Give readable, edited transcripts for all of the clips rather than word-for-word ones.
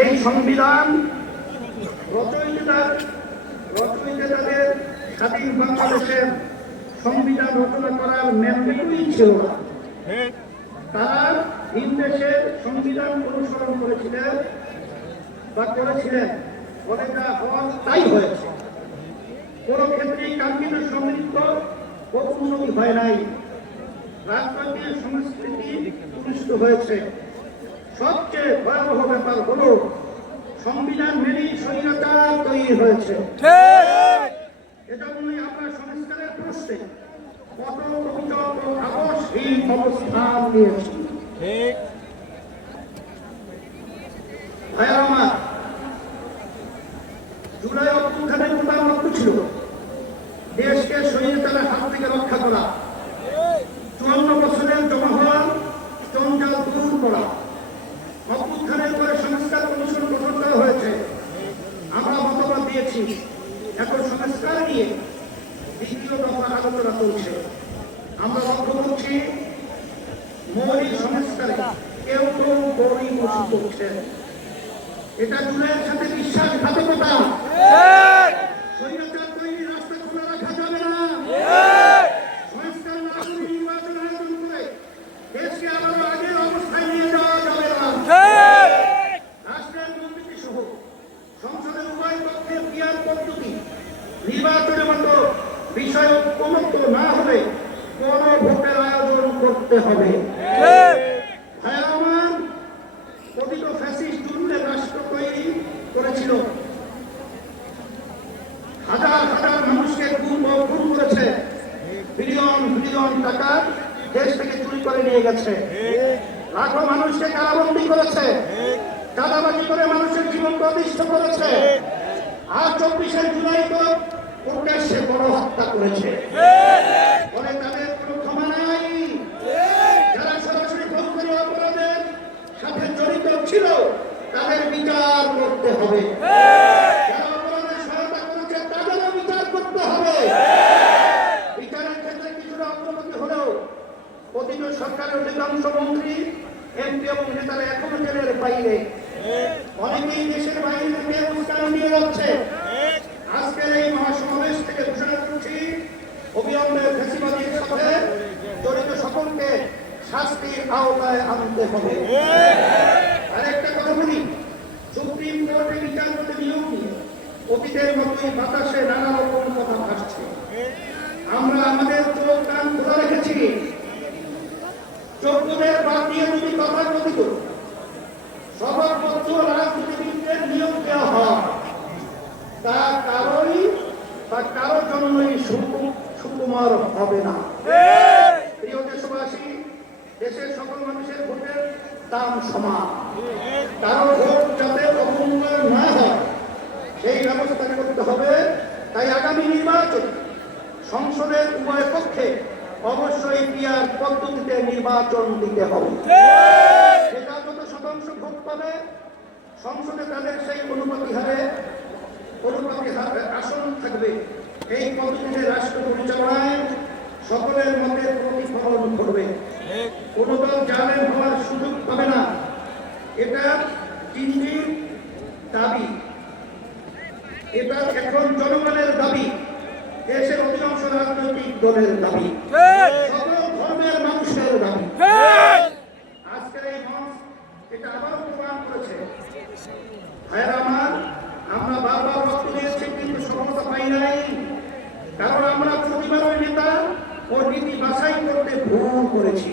এই সংবিধান রচয়িতাদের স্বাধীন বাংলাদেশের সংবিধান রচনা করার ম্যান্ডেটই ছিল না। তারা ভিন দেশের সংবিধান অনুসরণ করেছিলেন বলে যা হওয়ার তাই হয়েছে। কোন ক্ষেত্রেই কাঙ্ক্ষিত সমৃদ্ধ ও উন্নতি হয় নাই। রাজনৈতিক সংস্কৃতি পুরুষ্ট হয়েছে। সবচেয়ে ভয়াবহ ব্যাপার হলো সংবিধান মেনেই স্বৈরাচার তৈরি হয়েছে। এজন্যই আমরা সংস্কারের প্রশ্নে কত অভিযোগ ও আপসহীন অবস্থান নিয়েছি। ভাইয়েরা আমার, জুলাই অভ্যুত্থানের প্রধান লক্ষ্য ছিল দেশকে স্বৈরাচারের হাত থেকে রক্ষা করা, 54 বছরের জমা হওয়া জঞ্জাল দূর করা। অভ্যুত্থানের পরে সংস্কার কমিশন গঠন করা হয়েছে। আমরা মতামত দিয়েছি। এখন সংস্কার নিয়ে দ্বিতীয় দফা আলোচনা চলছে। আমরা লক্ষ্য করছি মৌলিক সংস্কারে কেউ গরিব করছেন। এটা জুলাইয়ের সাথে বিশ্বাসঘাতকতা। স্বৈরাচার তৈরি রাস্তা খোলা রাখা যাবে না। সংস্কার না করে নির্বাচন আয়োজন করে দেশকে আবারও আগের অবস্থায় নিয়ে যাওয়া যাবে না। রাষ্ট্রের দুর্নীতি সহ সংসদের উভয় পক্ষের পিয়ার পদ্ধতি নির্বাচনের মতো বিষয় ঐক্যমত্য না হলে কোন ভোটের আয়োজন করতে হবে। আমার কথিত ফ্যাসিস্ট জুলুমের রাষ্ট্র তৈরি করেছিল। হাজার হাজার মানুষকে খুন করেছে। বিলিয়ন বিলিয়ন টাকা দেশ থেকে চুরি করে নিয়ে গেছে। লাখো মানুষকে কারাবন্দী করেছে। চাঁদাবাজি করে মানুষের জীবন প্রতিষ্ঠিত করেছে। আর 24শে জুলাই তো প্রকাশ্যে বড় হত্যা করেছে। ফলে তাদের কোনো ক্ষমা নাই। যারা সরাসরি ফৌজদারি অপরাধের সাথে জড়িত ছিল তাদের বিচার করতে হবে। যারা অপরাধে সহায়তা করেছে তাদেরও বিচার করতে হবে। বিচারের ক্ষেত্রে কিছুটা অগ্রগতি হলেও অতীত সরকারের অধিকাংশ মন্ত্রী, এমপি এবং নেতারা এখনো জেলের বাইরে। অনেকেই দেশের বাইরে থেকে উস্কানি নিয়ে যাচ্ছে। আজকের এই মহাসমাবেশ থেকে ঘোষণা করছি, অবিলম্বে ফ্যাসিবাদীর সাথে জড়িত সকলকে শাস্তির আওতায় আনতে হবে। আরেকটা কথা বলি, সুপ্রিম কোর্টে বিচারপতি নিয়োগ নিয়ে অতীতের মতোই বাতাসে নানা রকম কথা ভাসছে। আমরা আমাদের চোখ কান খোলা রেখেছি। যোগ্যদের বাদ দিয়ে যদি তথাকথিত সর্বপক্ষ রাজনীতিবিদদের নিয়োগ দেওয়া হয় তা কারোর জন্যই সুকুমার হবে না। প্রিয় দেশবাসী, দেশের সকল মানুষের ভোটের দাম সমান। কারো ভোট যাতে অবমূল্যায়ন না হয় সেই ব্যবস্থা করতে হবে। তাই আগামী নির্বাচন সংসদের উভয় পক্ষে অবশ্যই পিয়ার পদ্ধতিতে নির্বাচন দিতে হবে। যেটা যত শতাংশ ভোট পাবে সংসদে তাদের সেই অনুপাতি হারে আসন থাকবে। এই পদ্ধতিতে রাষ্ট্র পরিচালনায় সকলের মতের প্রতিফলন ঘটবে। কোন দল জালেম হওয়ার সুযোগ পাবে না। এটা চিন্তির দাবি। এটা এখন জনগণের দাবি, দেশের অধিকাংশ রাজনৈতিক দলের দাবি, সকল ধর্মের মানুষের দাবি। আজকের এই মঞ্চ এটা আবারও প্রমাণ করেছে। ভাইয়েরা আমার, আমরা বারবার রক্ত দিয়েছি কিন্তু সফলতা পাই নাই। কারণ আমরা প্রতিবারের নেতা ও নীতি বাছাই করতে ভুল করেছি।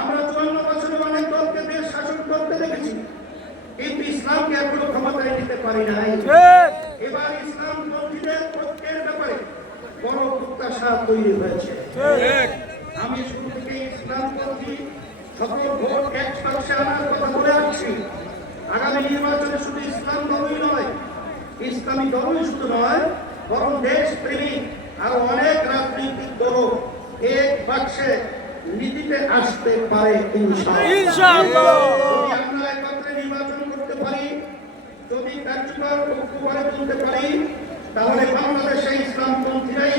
আমরা 54 বছরে অনেক দলকে দেশ শাসন করতে দেখেছি কিন্তু ইসলামকে এখনো ক্ষমতায় নিতে পারি নাই। এবার ইসলাম পন্থীদের ঐক্যের ব্যাপারে বড় প্রত্যাশা তৈরি হয়েছে। আমি শুরু থেকে ইসলাম পন্থী সকল ভোট এক বাক্সে আনার কথা বলে আসছি। আগামী নির্বাচনে শুধু ইসলাম দলই নয়, ইসলামী দলই শুধু নয়, বরং দেশ প্রেমিক আরো অনেক রাজনৈতিক দল এক বাক্সে নীতিতে আসতে পারে ইনশাআল্লাহ। যদি আমরা একত্রে নির্বাচন করতে পারি, যদি কার্যকর ঐক্য গড়ে তুলতে পারি, তাহলে বাংলাদেশে ইসলামপন্থীরাই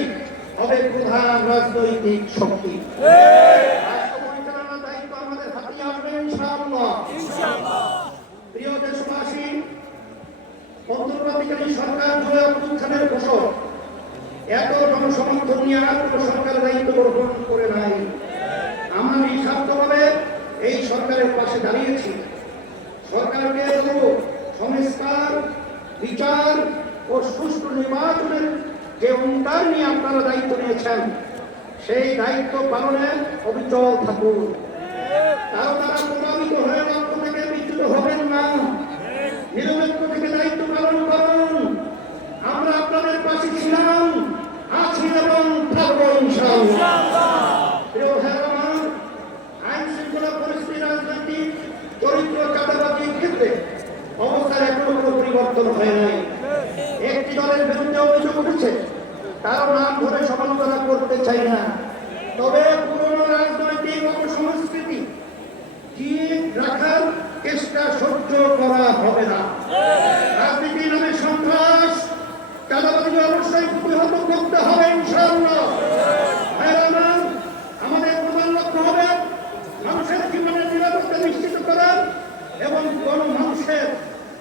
হবে প্রধান রাজনৈতিক শক্তি। রাষ্ট্র পরিচালনার দায়িত্ব আমাদের হাতে আসবে ইনশাআল্লাহ। প্রিয় দেশবাসী, অন্তর্বর্তীকালীন সরকার জুলাই অভ্যুত্থানের ফসল এত জনসমর্থন নিয়ে আর কোনো সরকার দায়িত্ব গ্রহণ করে নাই। আমরা নিঃস্বার্থভাবে এই সরকারের পাশে দাঁড়িয়েছি। সরকারকে সংস্কার, বিচার ও সুষ্ঠু নির্বাচনের যে অঙ্গীকার নিয়ে আপনারা দায়িত্ব নিয়েছেন, সেই দায়িত্ব পালনে অবিচল থাকুন। তারা প্রভাবিত হয়ে লক্ষ্য থেকে বিচ্যুত হবেন না। নিরপেক্ষ থেকে দায়িত্ব পালন করুন। আমরা আপনাদের পাশে ছিলাম, আছি এবং থাকবো ইনশাআল্লাহ। প্রিয় ভাইরা আমার, আইন শৃঙ্খলা পরিস্থিতি, রাজনৈতিক চরিত্র, চাঁদাবাজির ক্ষেত্রে অবস্থার এখনো কোনো পরিবর্তন হয় নাই। একটি দলের বিরুদ্ধে অভিযোগ উঠেছে, কারো নাম ধরে সমালোচনা করতে চাই না, তবে পুরনো রাজনৈতিক অপসংস্কৃতি জিয়ে রাখার চেষ্টা সহ্য করা হবে না। রাজনীতির নামে সন্ত্রাস, চাঁদাবাজি অবশ্যই প্রতিহত করতে হবে ইনশাআল্লাহ। আমাদের প্রধান লক্ষ্য হবে মানুষের জীবনের নিরাপত্তা নিশ্চিত করা এবং মানুষের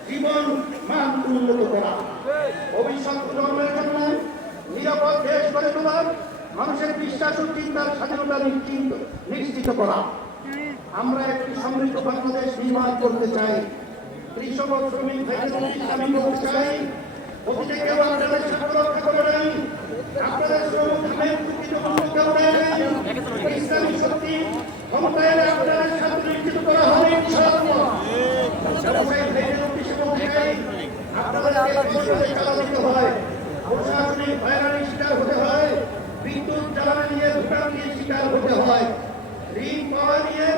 জীবন মান উন্নত করা, ভবিষ্যৎ প্রজন্মের জন্য নিরাপদ দেশ গড়ে তোলা, মানুষের বিশ্বাস ও চিন্তার স্বাধীনতা নিশ্চিত করা। আমরা একটি সমৃদ্ধ বাংলাদেশ নির্মাণ করতে চাই। কৃষক ও শ্রমিক ভাইদের ইসলামী করতে চাই। অতীতে কেউ আপনাদের স্বার্থ রক্ষা করে নাই, আপনাদের শ্রমধামের চুক্তিতে অন্য কেউ নেই। ইসলামী শক্তি ক্ষমতায় এলে আপনাদের স্বার্থ নিশ্চিত করা হবে ইনশাআল্লাহ। ব্যবসায়ী ভাইদের উদ্দেশ্যে বলতে চাই, আপনাদেরকে কষ্টে চালা দিতে হয়, প্রশাসনিক হয়রানির শিকার হতে হয়, বিদ্যুৎ জ্বালানি নিয়ে দোকান দিয়ে শিকার হতে হয়, ঋণ পাওয়া নিয়ে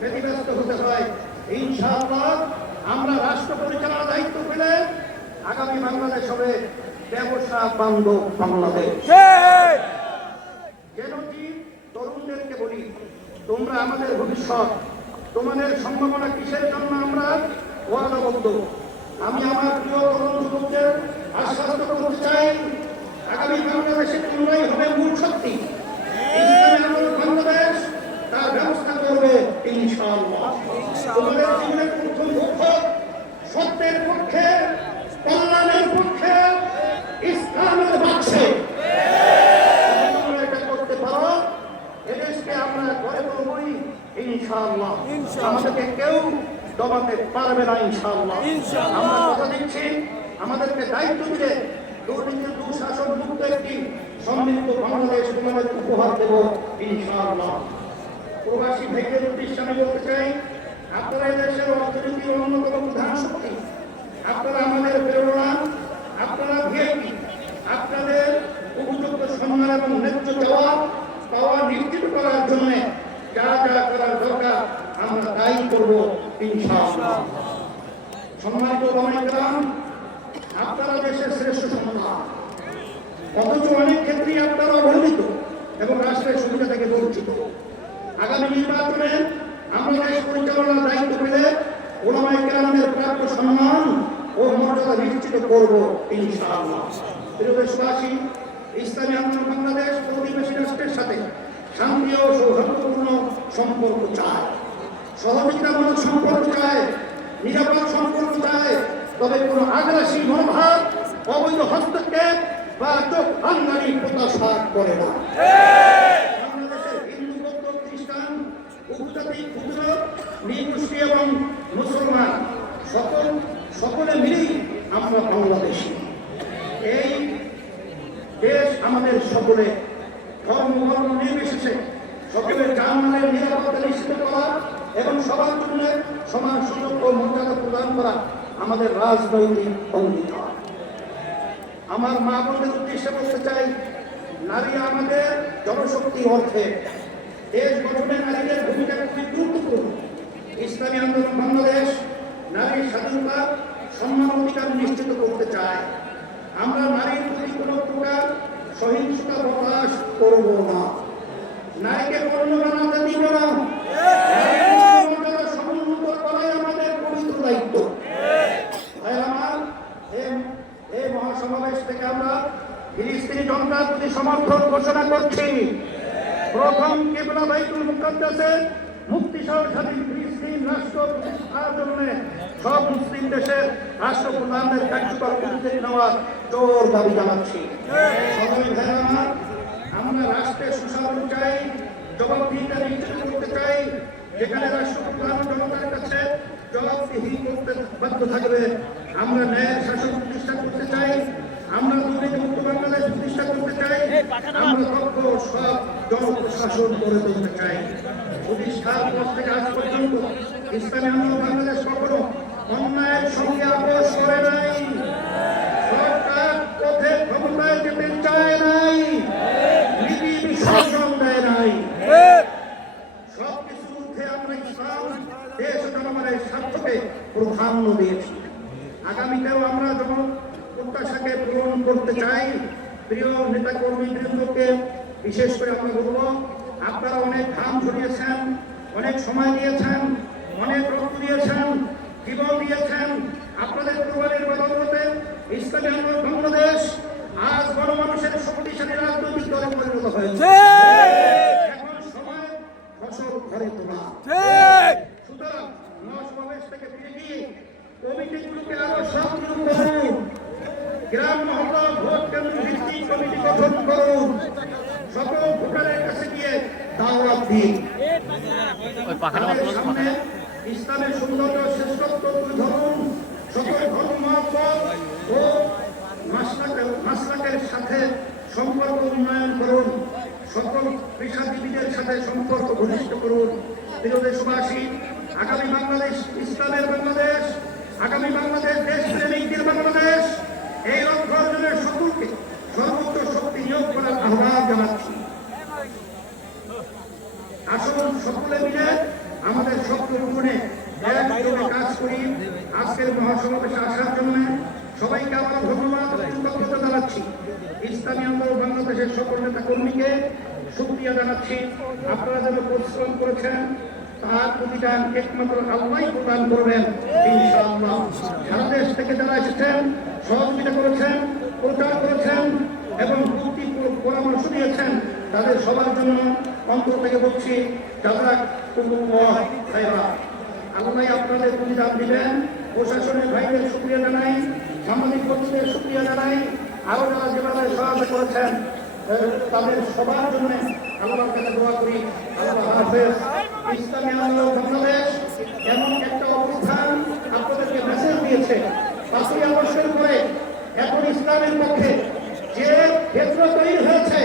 ব্যতিব্যস্ত হতে হয়। ইনশাআল্লাহ আমরা রাষ্ট্র পরিচালনার দায়িত্ব পেলে আগামী বাংলাদেশ হবে ব্যবসা বান্ধব বাংলাদেশ। যেন কি তরুণদেরকে বলি, তোমরা আমাদের ভবিষ্যৎ, তোমাদের সম্ভাবনা কিসের জন্য আমরা ওয়াদাবদ্ধ। আমি আমার প্রিয় তরুণ যুবকদের আশ্বস্ত করতে চাই, আগামী বাংলাদেশে তোমরাই হবে মূল শক্তি। বাংলাদেশ তার ব্যবস্থা করবে ইনশাআল্লাহ। তোমাদের জীবনের প্রথম লক্ষ্য সত্যের পক্ষে, কল্যাণের পক্ষে, ইসলামের পক্ষে এটা করতে পারো, এদেশকে আমরা গড়ে তুলবই ইনশাআল্লাহ। আমাদেরকে কেউ দমাতে পারবে না ইনশাআল্লাহ। আমরা কথা দিচ্ছি, আমাদেরকে দায়িত্ব দিলে দুর্নীতি দুঃশাসন মুক্ত একটি সমৃদ্ধ বাংলাদেশ তোমাদের উপহার দেব ইনশাআল্লাহ। প্রবাসী ভাইদের উদ্দেশ্যে আমি বলতে চাই, আপনারা দেশের অর্থনীতির অন্যতম প্রধান শক্তি, আপনারা আমাদের প্রেরণা, আপনারা ভিআইপি। আপনাদের উপযুক্ত সম্মান এবং ন্যায্য পাওয়া নিশ্চিত করার জন্য যা যা করার দরকার আমরা তাই করব ইনশাআল্লাহ। সম্মানিত ওলামায়ে-কেরাম, আপনারা দেশের শ্রেষ্ঠ সন্তান, অথচ অনেক ক্ষেত্রেই আপনারা অবহেলিত এবং রাষ্ট্রের সুবিধা থেকে বঞ্চিত। আগামী নির্বাচনে আমরা দেশ পরিচালনার দায়িত্ব পেলে ওলামায়ে-কেরামদের প্রাপ্য সম্মান ও মর্যাদা নিশ্চিত করব ইনশাআল্লাহ। প্রিয় দেশবাসী, ইসলামী আন্দোলন বাংলাদেশ প্রতিবেশী রাষ্ট্রের সাথে শান্তি ও সৌহার্দ্যপূর্ণ সম্পর্ক চায়, সহযোগিতামূলক সম্পর্ক চায়, নিরাপদ সম্পর্ক চায়, তবে কোনো আগ্রাসী মনোভাব, অবৈধ হস্তক্ষেপ বা চোখ রাঙানি প্রত্যাশা করে না। বাংলাদেশের হিন্দু, বৌদ্ধ, খ্রিস্টান, উপজাতি, ক্ষুদ্র, নৃগোষ্ঠী এবং মুসলমান সকলে মিলেই আমরা বাংলাদেশী। এই দেশ আমাদের সকলে, ধর্ম বর্ণ নির্বিশেষে সকলের জানমালের নিরাপত্তা নিশ্চিত করা এবং সবার জন্য সমান সুযোগ ও মর্যাদা প্রদান করা আমাদের রাজনৈতিক অঙ্গীকার। আমার মা বোনদের উদ্দেশ্যে বলতে চাই, নারী আমাদের জনশক্তি অর্থে দেশ গঠনে নারীদের ভূমিকা খুবই গুরুত্বপূর্ণ। ইসলামী আন্দোলন বাংলাদেশ নারীর স্বাধীনতা, সম্মান, অধিকার নিশ্চিত করতে চায়। আমরা নারীর প্রতি কোনো প্রকার সহিংসতা প্রকাশ করব না, নারীকে পণ্য বানাতে দিব না, সমুন্নত করাই আমাদের পবিত্র দায়িত্ব। এই মহাসমাবেশ থেকে আমরা ফিলিস্তিনি জনতার প্রতি সমর্থন ঘোষণা করছি। প্রথম কিবলা বাইতুল মুকাদ্দাসে মুক্তিসহ স্বাধীন ফিলিস্তিন রাষ্ট্র প্রতিষ্ঠার জন্য সব মুসলিম দেশের রাষ্ট্রপ্রধানদের কার্যকর উদ্যোগ নেওয়ার জোর দাবি জানাচ্ছি। আমরা রাষ্ট্রের সুশাসন চাই, জবাবদিহিতা নিশ্চিত করতে চাই। যেখানে রাষ্ট্রপ্রধান জনতার কাছে জবাবদিহি করতে বাধ্য থাকবে, আমরা ন্যায়ের শাসন প্রতিষ্ঠা করতে চাই, আমরা দুর্নীতিমুক্ত বাংলাদেশ প্রতিষ্ঠা করতে চাই, আমরা দক্ষ সব জনপ্রশাসন গড়ে তুলতে চাই। প্রতিষ্ঠার পর থেকে আজ পর্যন্ত ইসলামী আন্দোলন বাংলাদেশ কখনো অন্যায়ের সঙ্গে আপোষ করে নাই। সরকার পথে ক্ষমতায় যেতে চায় নাই, নীতি বিসর্জন দেয় নাই। সবকিছুর মধ্যে আমরা ইসলাম, দেশ ও জনগণের স্বার্থকে প্রাধান্য দিয়েছি। আগামীতেও আমরা প্রত্যাশাকে পূরণ করতে চাই। প্রিয় নেতা কর্মীবৃন্দকে বিশেষ করে আমরা বলবো, আপনারা অনেক ঘাম ঝরিয়েছেন, অনেক সময় দিয়েছেন, অনেক রক্ত দিয়েছেন, জীবন দিয়েছেন। আপনাদের কোরবানির বদৌলতে ইসলামী আন্দোলন বাংলাদেশ আজ গণমানুষের শক্তিশালী রাজনৈতিক দলে পরিণত হয়েছে। এখন সময় ফসল ঘরে তোলা। সুতরাং সমাবেশ থেকে ফিরে গিয়ে কমিটিগুলোকে আরো সক্রিয় করুন, গ্রাম মহল্লা ভোট কেন্দ্র ভিত্তিক কমিটি গঠন করুন, সকল ভোটারের কাছে গিয়ে দাওয়াত দিন। সামনে ইসলামের সৌন্দর্য শ্রেষ্ঠত্ব তুলে ধরুন, সকল ধর্ম ও মাসলাকের সাথে সম্পর্ক উন্নয়ন করুন, সকল পেশাজীবীদের সাথে সম্পর্ক ঘনিষ্ঠ করুন। প্রিয় দেশবাসী, আগামী বাংলাদেশ ইসলামের বাংলাদেশ, আগামী বাংলাদেশ দেশপ্রেমিকদের বাংলাদেশ, এই লক্ষ্য অর্জনের সকলকে সর্বোচ্চ শক্তি নিয়োগ করার আহ্বান জানাচ্ছি। আসুন সকলে মিলে আমাদের স্বপ্ন পূরণে একযোগে কাজ করি। আজকের মহাসমাবেশে আসার জন্য সবাইকে আবার ধন্যবাদ ও কৃতজ্ঞতা জানাচ্ছি। ইসলামী আন্দোলন বাংলাদেশের সকল নেতা কর্মীকে শুকরিয়া জানাচ্ছি। আপনারা যেন পরিশ্রম করেছেন, তার প্রতিদান একমাত্র আল্লাহই প্রদান করবেন ইনশাআল্লাহ। সারা দেশ থেকে যারা এসেছেন, সহযোগিতা করেছেন, প্রচার করেছেন এবং যুক্তি পরামর্শ দিয়েছেন, তাদের সবার জন্য অন্তর থেকে বলছি আল্লাহ আপনাদের প্রতিদান দিবেন। প্রশাসনের ভাইদের শুকরিয়া জানাই, সামাজিক কর্মীদের শুকরিয়া জানাই, আরো যারা যেভাবে সহায়তা করেছেন তাদের সবার জন্য আল্লাহর কাছে দোয়া করি। আল্লাহ হাফেজ। ইসলামী আন্দোলন বাংলাদেশ এমন একটা অবস্থান আপনাদেরকে মেসেজ দিয়েছে, 5ই আগস্টের পরে এখন ইসলামের পক্ষে যে ক্ষেত্র তৈরি হয়েছে,